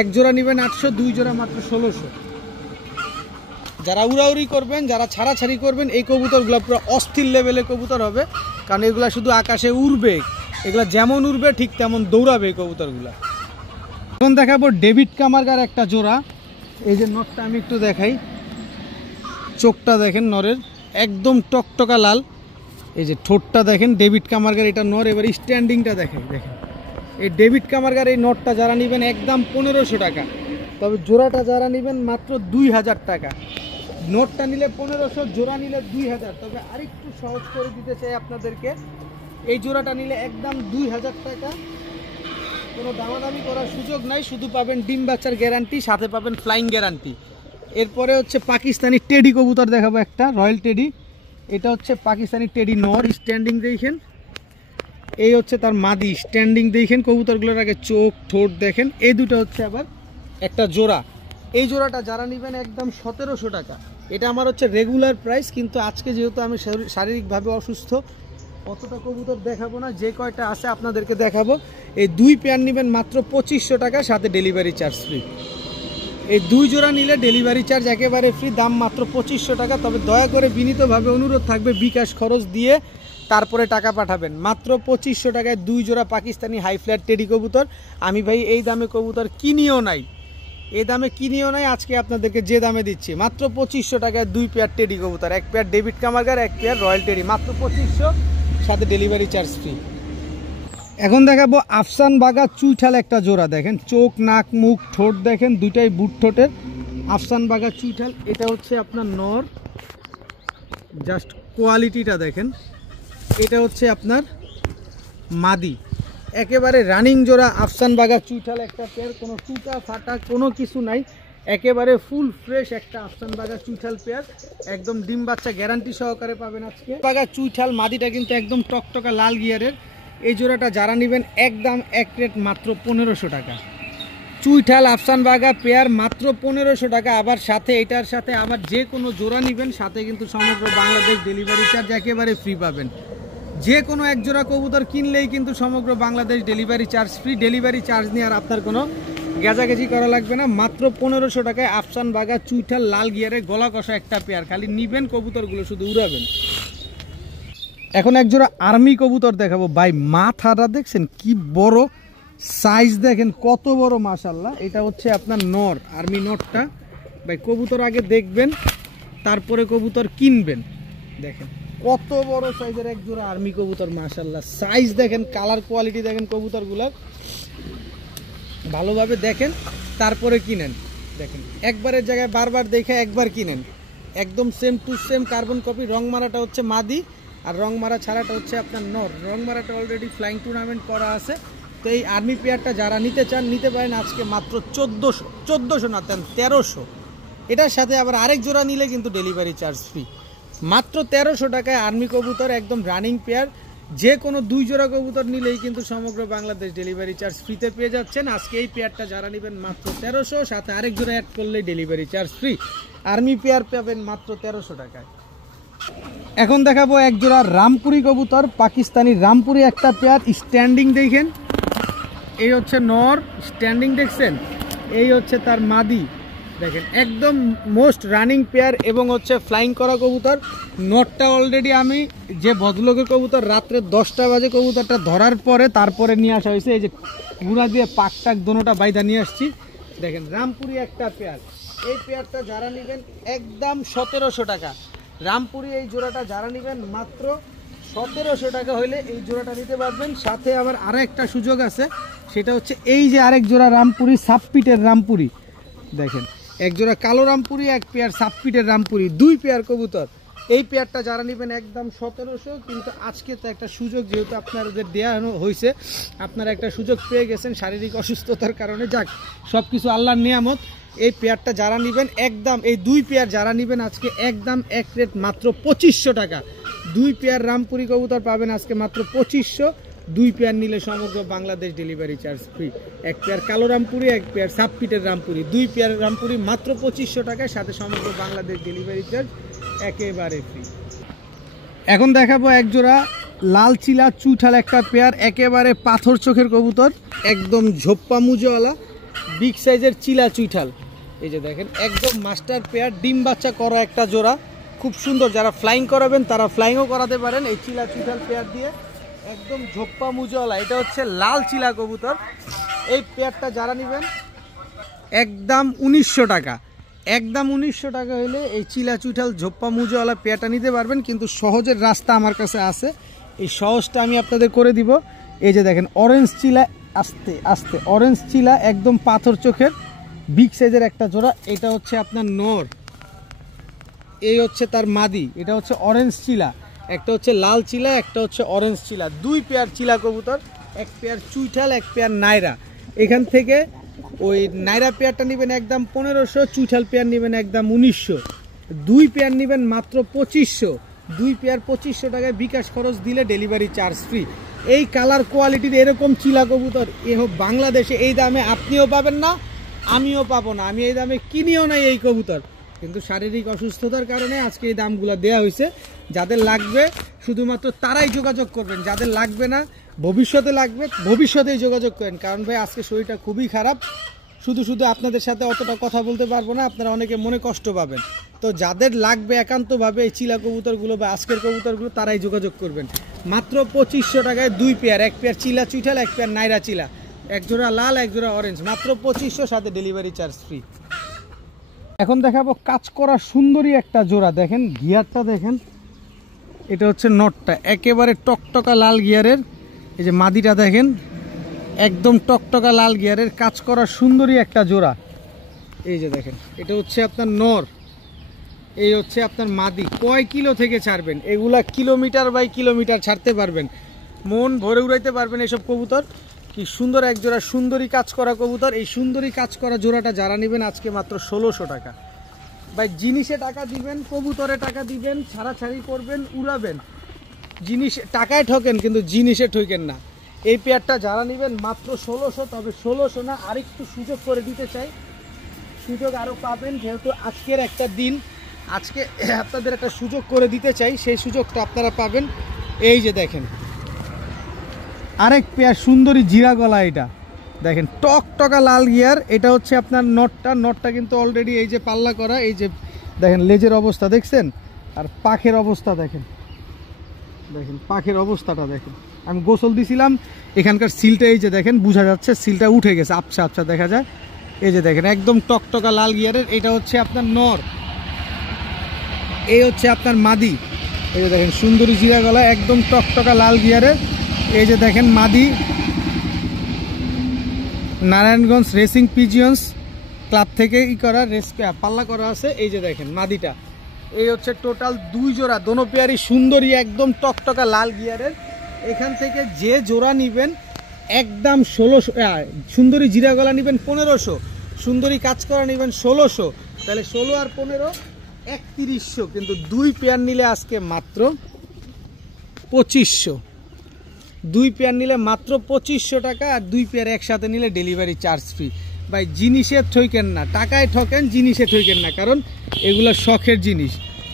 এক জোড়া নেবেন 800, 2 জোড়া মাত্র 1600। যারা উড়াউড়ি করবেন, যারা ছাড়াছাড়ি করবেন, এই কবুতরগুলো পুরো অস্থির লেভেলে কবুতর হবে, কারণ এগুলা শুধু আকাশে উড়বে। এগুলা যেমন উড়বে ঠিক তেমন দৌড়াবে এই কবুতরগুলা। এখন দেখাবো ডেভিড কামারগার একটা জোড়া। এই যে নটটা আমি একটু দেখাই, চোখটা দেখেন নরের, একদম টকটকা লাল। এই যে ঠোঁটটা দেখেন, ডেভিড কামারগার এটা নর। এবার স্ট্যান্ডিংটা দেখেন, দেখেন এই ডেভিড কামারগার এই নটটা যারা নেবেন একদম 1500 টাকা। তবে জোড়াটা যারা নেবেন মাত্র 2000 টাকা। নোটটা নিলে 1500, জোড়া নিলে 2000। তবে আরেকটু সহজ করে দিতে চাই আপনাদেরকে, এই জোড়াটা নিলে একদম 2000 টাকা। কোনো দামাদামি করার সুযোগ নাই, শুধু পাবেন ডিম বাচ্চার গ্যারান্টি, সাথে পাবেন ফ্লাইং গ্যারান্টি। এরপরে হচ্ছে পাকিস্তানি টেডি কবুতর দেখাবো একটা, রয়্যাল টেডি। এটা হচ্ছে পাকিস্তানি টেডি নর, স্ট্যান্ডিং দেখেন। এই হচ্ছে তার মাদি, স্ট্যান্ডিং দেখেন। কবুতরগুলোর আগে চোখ ঠোঁট দেখেন। এই দুটো হচ্ছে আবার একটা জোড়া। এই জোড়াটা যারা নেবেন একদম 1700 টাকা। এটা আমার হচ্ছে রেগুলার প্রাইস, কিন্তু আজকে যেহেতু আমি শারীরিকভাবে অসুস্থ, অতটা কবুতর দেখাবো না, যে কয়টা আছে আপনাদেরকে দেখাবো। এই 2 পেয়ার নেবেন মাত্র 2500 টাকা, সাথে ডেলিভারি চার্জ ফ্রি। এই 2 জোড়া নিলে ডেলিভারি চার্জ একেবারে ফ্রি, দাম মাত্র 2500 টাকা। তবে দয়া করে বিনীতভাবে অনুরোধ থাকবে, বিকাশ খরচ দিয়ে তারপরে টাকা পাঠাবেন। মাত্র 2500 টাকায় 2 জোড়া পাকিস্তানি হাই ফ্ল্যাট টেডি কবুতর। আমি ভাই এই দামে কবুতর কিনিও নাই, এই দামে কিনিও নাই। আজকে আপনাদেরকে যে দামে দিচ্ছি মাত্র 2500 টাকায় 2 পেয়ার টেডি কবুতর, 1 পেয়ার ডেভিড কামারগার, 1 পেয়ার রয়্যাল টেডি, মাত্র 2500, সাথে ডেলিভারি চার্জ ফ্রি। এখন দেখাবো আফসান বাগা চুইঠাল একটা জোড়া। দেখেন চোখ, নাক, মুখ, ঠোঁট দেখেন, দুইটাই বুট ঠোঁটের। আফসান বাগা চুইঠাল, এটা হচ্ছে আপনার নর, জাস্ট কোয়ালিটিটা দেখেন। এটা হচ্ছে আপনার মাদি, একেবারে রানিং জোড়া আফসান বাগা চুইঠাল একটা পেয়ার। কোনো টুটা ফাটা কোনো কিছু নাই, একেবারে ফুল ফ্রেশ একটা আফসান বাগা চুইঠাল পেয়ার। একদম ডিম বাচ্চা গ্যারান্টি সহকারে পাবেন আজকে। বাগা চুইঠাল মাদিটা কিন্তু একদম টকটকা লাল গিয়ারের। এই জোড়াটা যারা নেবেন একদম এক রেট মাত্র 1500 টাকা। চুইঠাল আফসান বাগা পেয়ার মাত্র 1500 টাকা। আবার সাথে এটার সাথে আবার যে কোনো জোড়া নেবেন সাথে কিন্তু সমগ্র বাংলাদেশ ডেলিভারি চার্জ একেবারে ফ্রি পাবেন। যে কোনো এক জোড়া কবুতর কিনলেই কিন্তু সমগ্র Bangladesh delivery charge free. Delivery charge নিয়ে আর আপনার কোনো গেজাগেজি করা লাগবে না। মাত্র 1500 টাকায় আফসান বাগা চুইঠাল লাল গিয়ারে গলা কষা একটা পেয়ার। খালি নিবেন, কবুতরগুলো শুধু উড়াবেন। এখন এক জোড়া আর্মি কবুতর দেখাবো। ভাই মাথাটা দেখছেন কি বড় সাইজ, দেখেন কত বড় মাশাআল্লাহ। এটা হচ্ছে আপনার নর, আর্মি নরটা। ভাই কবুতর আগে দেখবেন, তারপরে কবুতর কিনবেন। দেখেন কত বড় সাইজের এক জোড়া আর্মি কবুতর মাশাআল্লাহ। সাইজ দেখেন, কালার কোয়ালিটি দেখেন কবুতরগুলোর, ভালোভাবে দেখেন তারপরে কিনেন। দেখেন একবারের জায়গায় বারবার দেখে একবার কিনেন। একদম same to same carbon copy. রং মারাটা হচ্ছে মাদি, আর রং মারা ছাড়াটা হচ্ছে আপনার নর। রং মারাটা অলরেডি ফ্লাইং টুর্নামেন্ট করা আছে, তো এই আর্মি পেয়ারটা যারা নিতে চান নিতে পারেন আজকে মাত্র 1400 না 1300। এটার সাথে আবার আরেক জোড়া নিলে কিন্তু ডেলিভারি চার্জ ফ্রি। মাত্র 1300 টাকায় আর্মি কবুতর একদম রানিং পেয়ার। যে কোনো 2 জোড়া কবুতর নিলেই কিন্তু সমগ্র বাংলাদেশ ডেলিভারি চার্জ ফ্রিতে পেয়ে যাচ্ছেন। আজকে এই পেয়ারটা যারা নেবেন মাত্র 1300, সাথে আরেক জোড়া অ্যাড করলেই delivery charge free. Army pair পাবেন মাত্র 1300 টাকায়। এখন দেখাবো এক জোড়া রামপুরি কবুতর, পাকিস্তানি রামপুরি একটা পেয়ার। স্ট্যান্ডিং দেখেন, এই হচ্ছে নর, স্ট্যান্ডিং দেখছেন, এই হচ্ছে তার মাদি দেখেন, একদম মোস্ট রানিং পেয়ার এবং হচ্ছে ফ্লাইং করা কবুতর। নটটা অলরেডি আমি যে ভদ্রলোকের কবুতর রাত্রে 10টা বাজে কবুতরটা ধরার পরে তারপরে নিয়ে আসা হয়েছে। এই যে গুঁড়া দিয়ে পাক টাক দোনোটা বাইদা নিয়ে আসছি দেখেন, রামপুরি একটা পেয়ার। এই পেয়ারটা যারা নেবেন একদম 1700 টাকা। রামপুরি এই জোড়াটা যারা নেবেন মাত্র 1700 টাকা হইলে এই জোড়াটা নিতে পারবেন। সাথে আবার আরো একটা সুযোগ আছে, সেটা হচ্ছে এই যে আরেক জোড়া রামপুরি, সাবপিটের রামপুরি দেখেন, এক জোড়া কালো রামপুরি, এক পেয়ার সাবপিটের রামপুরি, 2 পেয়ার কবুতর। এই পেয়ারটা যারা নেবেন একদম 1700। কিন্তু আজকে তো একটা সুযোগ, যেহেতু আপনাদের দেওয়া হয়েছে, আপনারা একটা সুযোগ পেয়ে গেছেন শারীরিক অসুস্থতার কারণে। যাক, সব কিছু আল্লাহর নিয়ামত। এই পেয়ারটা যারা নেবেন একদম, এই 2 পেয়ার যারা নেবেন আজকে একদম এক রেট মাত্র 2500 টাকা। 2 পেয়ার রামপুরি কবুতর পাবেন আজকে মাত্র 2500। 2 পেয়ার নিলে সমগ্র বাংলাদেশ ডেলিভারি চার্জ ফ্রি। এক পেয়ার কালো রামপুরি, এক পেয়ার সাবপিটের রামপুরি, 2 পেয়ার রামপুরি মাত্র 2500 টাকায়, সাথে সমগ্র বাংলাদেশ ডেলিভারি চার্জ একেবারে ফ্রি। এখন দেখাবো এক জোড়া লাল চিলা চুইঠাল একটা পেয়ার, একেবারে পাথর চোখের কবুতর, একদম ঝোপ্পা মুজোওয়ালা বিগ সাইজের চিলা চুইঠাল। এই যে দেখেন, একদম মাস্টার পেয়ার, ডিম বাচ্চা করা একটা জোড়া, খুব সুন্দর। যারা ফ্লাইং করাবেন তারা ফ্লাইংও করাতে পারেন এই চিলা চুইঠাল পেয়ার দিয়ে, একদম ঝোপ্পা মুজোওয়ালা। এটা হচ্ছে লাল চিলা কবুতর। এই পেয়ারটা যারা নেবেন একদম 1900 টাকা। একদম 1900 টাকা হলে এই চিলা চুইঠাল ঝোপ্পা মুজোওয়ালা পেয়ারটা নিতে পারবেন। কিন্তু সহজের রাস্তা আমার কাছে আছে, এই সহজটা আমি আপনাদের করে দিব। এই যে দেখেন, অরেঞ্জ চিলা, আস্তে আস্তে অরেঞ্জ চিলা, একদম পাথর চোখের বিগ সাইজের একটা জোড়া। এটা হচ্ছে আপনার নর, এই হচ্ছে তার মাদি। এটা হচ্ছে অরেঞ্জ চিলা, একটা হচ্ছে লাল চিলা, একটা হচ্ছে অরেঞ্জ চিলা। 2 পেয়ার চিলা কবুতর, এক পেয়ার চুইঠাল, এক পেয়ার নাইরা। এখান থেকে ওই নাইরা পেয়ারটা নেবেন একদম 1500, চুইঠাল পেয়ার নেবেন একদম 1900। 2 পেয়ার নেবেন মাত্র 2500। 2 পেয়ার 2500 টাকায় বিকাশ খরচ দিলে ডেলিভারি চার্জ ফ্রি। এই কালার কোয়ালিটির এরকম চিলা কবুতর বাংলাদেশে এই দামে আপনিও পাবেন না, আমিও পাবো না। আমি এই দামে কিনিও নাই এই কবুতর, কিন্তু শারীরিক অসুস্থতার কারণে আজকে এই দামগুলো দেওয়া হয়েছে। যাদের লাগবে শুধুমাত্র তারাই যোগাযোগ করবেন, যাদের লাগবে না, ভবিষ্যতে লাগবে ভবিষ্যতেই যোগাযোগ করেন। কারণ ভাই আজকে শরীরটা খুবই খারাপ, শুধু আপনাদের সাথে অতটা কথা বলতে পারবো না, আপনারা অনেকে মনে কষ্ট পাবেন। তো যাদের লাগবে একান্তভাবে এই চিলা কবুতরগুলো বা আজকের কবুতরগুলো, তারাই যোগাযোগ করবেন। মাত্র 2500 টাকায় 2 পেয়ার, এক পেয়ার চিলা চুইঠাল, এক পেয়ার নাইরা চিলা, এক জোড়া লাল, এক জোড়া অরেঞ্জ, মাত্র 2500, সাথে ডেলিভারি চার্জ ফ্রি। এখন দেখাবো কাজ করা সুন্দরী একটা জোড়া, দেখেন গিয়ারটা দেখেন, এটা হচ্ছে নটটা, একেবারে টকটকা লাল গিয়ারের। এই যে মাদিটা দেখেন, একদম টকটকা লাল গিয়ারের, কাজ করা সুন্দরী একটা জোড়া। এই যে দেখেন, এটা হচ্ছে আপনার নর, এই হচ্ছে আপনার মাদি। কয় কিলো থেকে ছাড়বেন এগুলা? কিলোমিটার বাই কিলোমিটার ছাড়তে পারবেন, মন ভরে উড়াইতে পারবেন এসব কবুতর। কি সুন্দর এক জোড়া সুন্দরী কাজ করা কবুতর। এই সুন্দরী কাজ করা জোড়াটা যারা নেবেন আজকে মাত্র 1600 টাকা। ভাই জিনিসে টাকা দিবেন, কবুতরে টাকা দিবেন, ছাড়াছাড়ি করবেন, উড়াবেন, জিনিস টাকায় ঠকেন কিন্তু জিনিসে ঠকেন না। এই পেয়ারটা যারা নেবেন মাত্র 1600। তবে 1600 না, আরেকটু সুযোগ করে দিতে চাই, সুযোগ আরও পাবেন, যেহেতু আজকের একটা দিন, আজকে আপনাদের একটা সুযোগ করে দিতে চাই, সেই সুযোগটা আপনারা পাবেন। এই যে দেখেন আরেক পেয়ার সুন্দরী জিরা গলা, এটা দেখেন টকটকা লাল গিয়ার। এটা হচ্ছে আপনার নটটা কিন্তু অলরেডি এই যে পাল্লা করা, এই যে দেখেন লেজের অবস্থা দেখছেন, আর পাখের অবস্থা দেখেন, দেখেন পাখের অবস্থাটা দেখেন। আমি গোসল দিছিলাম, এখানকার সিলটা এই যে দেখেন বোঝা যাচ্ছে, সিলটা উঠে গেছে, আবছা আবছা দেখা যায়। এই যে দেখেন একদম টকটকা লাল গিয়ারের। এটা হচ্ছে আপনার নর, এই হচ্ছে আপনার মাদি। এই যে দেখেন সুন্দরী জিরা গলা, একদম টকটকা লাল গিয়ারের। এই যে দেখেন মাদি, নারায়ণগঞ্জ রেসিং পিজিয়ন্স ক্লাব থেকে পাল্লা করা আছে। এই যে দেখেন মাদিটা, এই হচ্ছে টোটাল 2 জোড়া, দোনো পেয়ারই সুন্দরী, একদম টকটকা লাল গিয়ারের। এখান থেকে যে জোড়া নেবেন একদম 1600, সুন্দরী জিরা গলা নেবেন 1500, সুন্দরী কাজ করা নেবেন 1600, তাহলে 16 আর 15 3100, কিন্তু 2 পেয়ার নিলে আজকে মাত্র 2500, 2 পেয়ার নিলে মাত্র 2500 টাকা, আর 2 পেয়ার একসাথে নিলে ডেলিভারি চার্জ ফ্রি। ভাই জিনিসে ঠকেন না, টাকায় ঠকেন, জিনিসে ঠকেন না, কারণ এগুলো শখের জিনিস।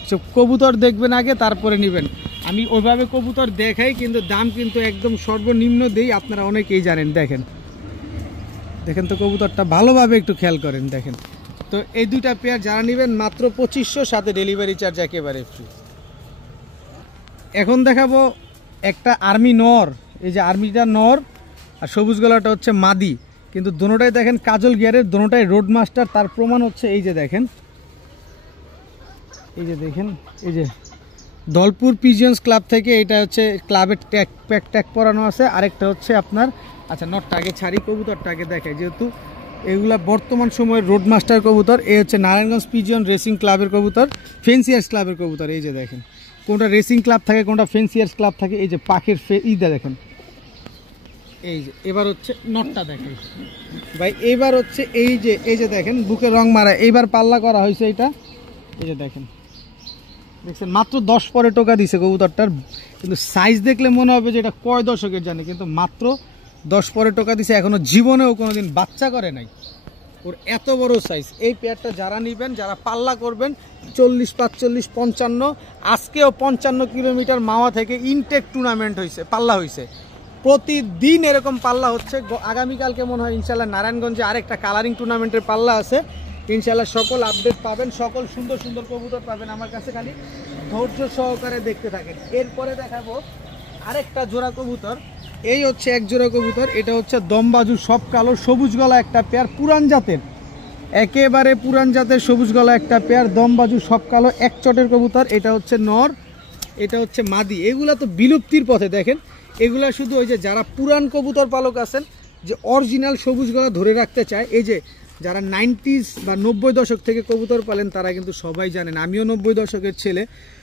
সব কবুতর দেখবেন আগে, তারপরে নেবেন। আমি ওইভাবে কবুতর দেখাই, কিন্তু দাম কিন্তু একদম সর্বনিম্ন দেই, আপনারা অনেকেই জানেন। দেখেন দেখেন তো কবুতরটা ভালোভাবে একটু খেয়াল করেন, দেখেন তো। এই 2টা পেয়ার যারা নেবেন মাত্র 2500, সাথে ডেলিভারি চার্জ একেবারে ফ্রি। এখন দেখাবো একটা আর্মি নর, এই যে আর্মিটা নর আর সবুজ গলাটা হচ্ছে মাদি, কিন্তু দোনোটাই দেখেন কাজল গিয়ারের, দোনোটাই রোড মাস্টার। তার প্রমাণ হচ্ছে এই যে দেখেন, এই যে দেখেন, এই যে দলপুর পিজিয়ন্স ক্লাব থেকে এটা হচ্ছে ক্লাবের ট্যাগ পরানো আছে। আরেকটা হচ্ছে আপনার, আচ্ছা নটটা আগে ছাড়ি, কবুতরটা আগে দেখায়, যেহেতু এগুলা বর্তমান সময়ের রোড মাস্টার কবুতর। এই হচ্ছে নারায়ণগঞ্জ পিজিয়ন রেসিং ক্লাবের কবুতর, ফেন্সিয়ার্স ক্লাবের কবুতর। এই যে দেখেন, কোনটা রেসিং ক্লাব থাকে, কোনটা ফেন্সিয়ার্স ক্লাব থাকে। এই যে পাখির ইটা দেখেন, এই যে এবার হচ্ছে নটটা দেখেন ভাই, এইবার হচ্ছে এই যে দেখেন বুকে রং মারা, এইবার পাল্লা করা হয়েছে এটা। এই যে দেখেন, দেখছেন মাত্র 10 পরে টোকা দিছে কবুতরটার, কিন্তু সাইজ দেখলে মনে হবে যে এটা কয় দশকের জানে, কিন্তু মাত্র 10 পরে টোকা দিছে। এখনো জীবনেও কোনোদিন বাচ্চা করে নাই, ওর এত বড় সাইজ। এই পেয়ারটা যারা নেবেন, যারা পাল্লা করবেন 40, 45, 55, আজকেও 55 কিলোমিটার মাওয়া থেকে ইনটেক টুর্নামেন্ট হয়েছে, পাল্লা হয়েছে, প্রতিদিন এরকম পাল্লা হচ্ছে। আগামীকালকে মনে হয় ইনশাল্লাহ নারায়ণগঞ্জে আরেকটা কালারিং টুর্নামেন্টের পাল্লা আছে, ইনশাল্লাহ সকল আপডেট পাবেন, সকল সুন্দর সুন্দর কবুতর পাবেন আমার কাছে, খালি ধৈর্য সহকারে দেখতে থাকেন। এরপরে দেখাবো আরেকটা জোড়া কবুতর, এই হচ্ছে এক জোড়া কবুতর, এটা হচ্ছে দমবাজু সব কালো সবুজ গলা একটা পেয়ার, পুরান জাতের, একেবারে পুরান জাতের সবুজ গলা একটা পেয়ার, দমবাজু সব কালো, এক চটের কবুতর। এটা হচ্ছে নর, এটা হচ্ছে মাদি। এগুলা তো বিলুপ্তির পথে, দেখেন এগুলা শুধু ওই যে যারা পুরান কবুতর পালক আছেন, যে অরিজিনাল সবুজ গলা ধরে রাখতে চায়, এই যে যারা 90s বা 90 দশক থেকে কবুতর পালেন, তারা কিন্তু সবাই জানেন, আমিও 90 দশকের ছেলে,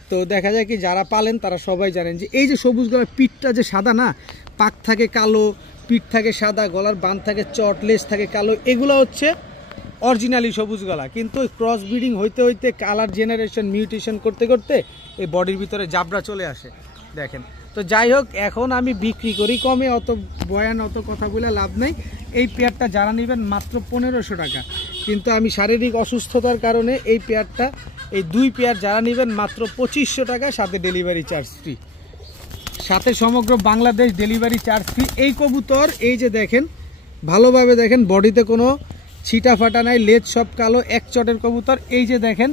তো দেখা যায় কি যারা পালেন তারা সবাই জানেন যে এই যে সবুজ গলার পিঠটা যে সাদা না, পাক থাকে কালো, পিঠ থাকে সাদা, গলার বান থাকে চট, লেজ থাকে কালো, এগুলো হচ্ছে অরিজিনালি সবুজ গলা। কিন্তু ক্রস ব্রিডিং হইতে হইতে, কালার জেনারেশন মিউটেশন করতে করতে এই বডির ভিতরে জাবরা চলে আসে, দেখেন। তো যাই হোক, এখন আমি বিক্রি করি কমে, অত বয়ান অত কথা বলে লাভ নেই। এই পেয়ারটা যারা নেবেন মাত্র 1500 টাকা, কিন্তু আমি শারীরিক অসুস্থতার কারণে এই পেয়ারটা, এই 2 পেয়ার যারা নেবেন মাত্র 2500 টাকা, সাথে ডেলিভারি চার্জ ফ্রি, সাথে সমগ্র বাংলাদেশ ডেলিভারি চার্জ ফ্রি। এই কবুতর এই যে দেখেন, ভালোভাবে দেখেন, বডিতে কোনো ছিটা ফাটা নাই, লেজ সব কালো, এক চটের কবুতর। এই যে দেখেন,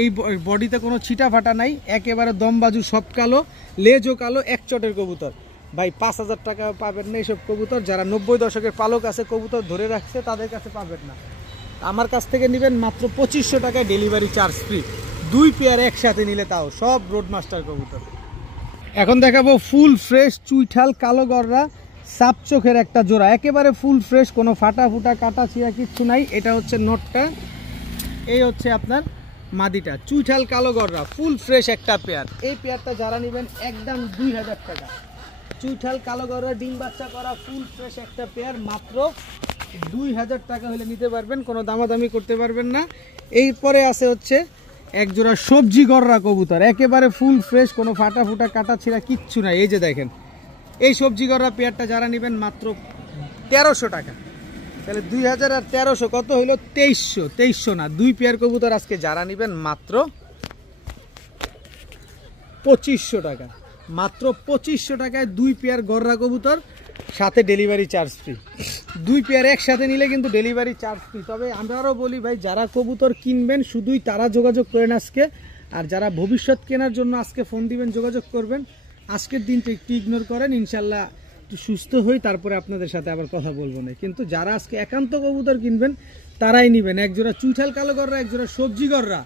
এই বডিতে কোনো ছিটা ফাটা নাই, একেবারে দমবাজু সব কালো, লেজও কালো, এক চটের কবুতর। ভাই 5000 টাকা পাবেন না এইসব কবুতর, যারা 90 দশকের পালক আছে, কবুতর ধরে রাখছে, তাদের কাছে পাবেন না। আমার কাছ থেকে নেবেন মাত্র 2500 টাকায়, ডেলিভারি চার্জ ফ্রি, 2 পেয়ার একসাথে নিলে, তাও সব রোড মাস্টার কবুতর। এখন দেখাবো ফুল ফ্রেশ চুইঠাল কালো গররা সাপ চোখের একটা জোড়া, একেবারে ফুল ফ্রেশ, কোনো ফাটা ফুটা কাটা ছিঁড়া কিচ্ছু নাই। এটা হচ্ছে নটটা, এই হচ্ছে আপনার মাদিটা, চুইঠাল কালো গররা ফুল ফ্রেশ একটা পেয়ার। এই পেয়ারটা যারা নেবেন একদম 2000 টাকা, চুইঠাল কালো গররা ডিম বাচ্চা করা ফুল ফ্রেশ একটা পেয়ার, মাত্র 2000 টাকা হলে নিতে পারবেন, কোনো দামাদামি করতে পারবেন না। এরপরে আছে হচ্ছে এক জোড়া সবজি গররা কবুতর, একেবারে ফুল ফ্রেশ, কোনো ফাটা ফুটা কাটা ছিঁড়া কিচ্ছু নাই। এই যে দেখেন, এই সবজি গররা পেয়ারটা যারা নেবেন মাত্র 1300 টাকা, তাহলে 2000 আর 1300 কত হইল? 2300, 2300 না, 2 পেয়ার কবুতর আজকে যারা নেবেন মাত্র 2500 টাকা, মাত্র 2500 টাকায় 2 পেয়ার গররা কবুতর, সাথে ডেলিভারি চার্জ ফ্রি। 2 পেয়ার একসাথে নিলে কিন্তু ডেলিভারি চার্জ ফ্রি। তবে আমরা আরও বলি ভাই, যারা কবুতর কিনবেন শুধুই তারা যোগাযোগ করেন আজকে, আর যারা ভবিষ্যৎ কেনার জন্য আজকে ফোন দিবেন, যোগাযোগ করবেন, আজকের দিনটা একটু ইগনোর করেন, ইনশাল্লাহ একটু সুস্থ হই তারপরে আপনাদের সাথে আবার কথা বলবো না। কিন্তু যারা আজকে একান্ত কবুতর কিনবেন তারাই নেবেন, এক জোড়া চুইঠাল কালো গররা, এক জোড়া সবজি গররা,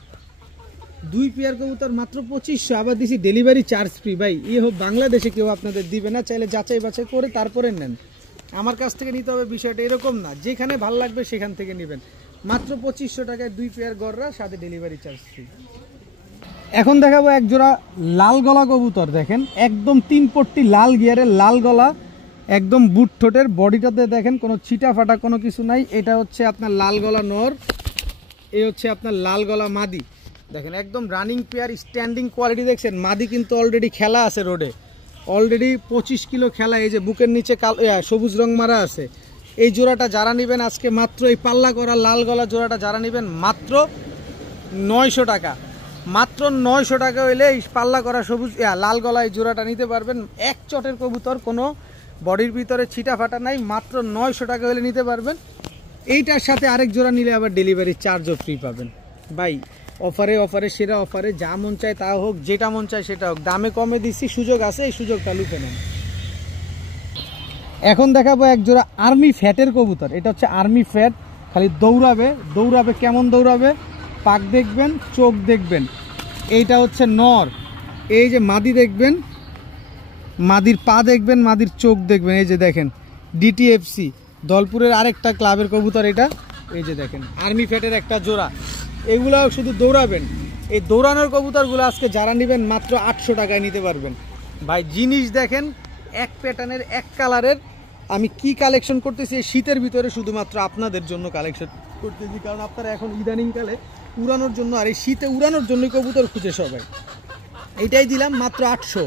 2 পেয়ার কবুতর মাত্র 2500, আবার দিছি ডেলিভারি চার্জ ফ্রি। ভাই এ হোক বাংলাদেশে কেউ আপনাদের দিবে না, চাইলে যাচাই বাছাই করে তারপরে নেন, আমার কাছ থেকে নিতে হবে বিষয়টা এরকম না, যেখানে ভালো লাগবে সেখান থেকে নেবেন। মাত্র 2500 টাকায় 2 পেয়ার গররা, সাথে ডেলিভারি চার্জ ফ্রি। এখন দেখাবো এক জোড়া লাল গলা কবুতর, দেখেন একদম 3 পট্টি লাল গিয়ারের লাল গলা, একদম বুট ঠোঁটের, বডিটাতে দেখেন কোনো ছিটা ফাটা কোনো কিছু নাই। এটা হচ্ছে আপনার লাল গলা নর, এই হচ্ছে আপনার লাল গলা মাদি। দেখেন একদম রানিং পেয়ার, স্ট্যান্ডিং কোয়ালিটি দেখছেন। মাদি কিন্তু অলরেডি খেলা আছে রোডে, অলরেডি 25 কিলো খেলা। এই যে বুকের নিচে সবুজ রং মারা আছে। এই জোড়াটা যারা নেবেন আজকে মাত্র, এই পাল্লা করা লাল গলা জোড়াটা যারা নেবেন মাত্র 900 টাকা, মাত্র 900 টাকা হইলে এই পাল্লা করা সবুজ লাল গলা এই জোড়াটা নিতে পারবেন। এক চটের কবুতর, কোনো বডির ভিতরে ছিটা ফাটা নাই, মাত্র 900 টাকা হলে নিতে পারবেন। এইটার সাথে আরেক জোড়া নিলে আবার ডেলিভারি চার্জও ফ্রি পাবেন। ভাই অফারে সেরা অফারে, যা মন চায় তা হোক, যেটা মন চায় সেটা হোক, দামে কমে দিচ্ছি, সুযোগ আছে, এই সুযোগটা লুফে নেন। এখন দেখাবো এক জোড়া আর্মি ফ্যাটের কবুতর। এটা হচ্ছে আর্মি ফ্যাট, খালি দৌড়াবে। কেমন দৌড়াবে, পাক দেখবেন, চোখ দেখবেন। এইটা হচ্ছে নর। এই যে মাদি দেখবেন, মাদির পা দেখবেন, মাদির চোখ দেখবেন। এই যে দেখেন ডিটিএফসি দলপুরের আরেকটা ক্লাবের কবুতর এটা। এই যে দেখেন আর্মি ফ্যাটের একটা জোড়া। এগুলো শুধু দৌড়াবেন। এই দৌড়ানোর কবুতরগুলো আজকে যারা নেবেন মাত্র 800 টাকায় নিতে পারবেন। ভাই জিনিস দেখেন, এক প্যাটার্নের, এক কালারের। আমি কি কালেকশন করতেছি এই শীতের ভিতরে, শুধুমাত্র আপনাদের জন্য কালেকশন করতেছি, কারণ আপনারা এখন ইদানিংকালে উড়ানোর জন্য, আর এই শীতে উড়ানোর জন্যই কবুতর খুঁজে সবাই। এইটাই দিলাম মাত্র 800,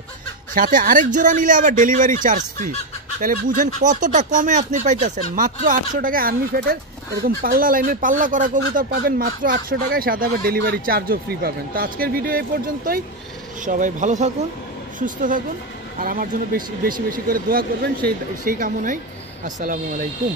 সাথে আরেক জোড়া নিলে আবার ডেলিভারি চার্জ ফ্রি। তাহলে বুঝেন কতটা কমে আপনি পাইতেছেন। মাত্র 800 টাকায় আর্মি ফ্যাটের এরকম পাল্লা লাইনের পাল্লা করা কবুতর পাবেন মাত্র 800 টাকায়, সাথে আবার ডেলিভারি চার্জও ফ্রি পাবেন। তো আজকের ভিডিও এই পর্যন্তই। সবাই ভালো থাকুন, সুস্থ থাকুন, আর আমার জন্য বেশি বেশি করে দোয়া করবেন, সেই কামনাই। আসসালামু আলাইকুম।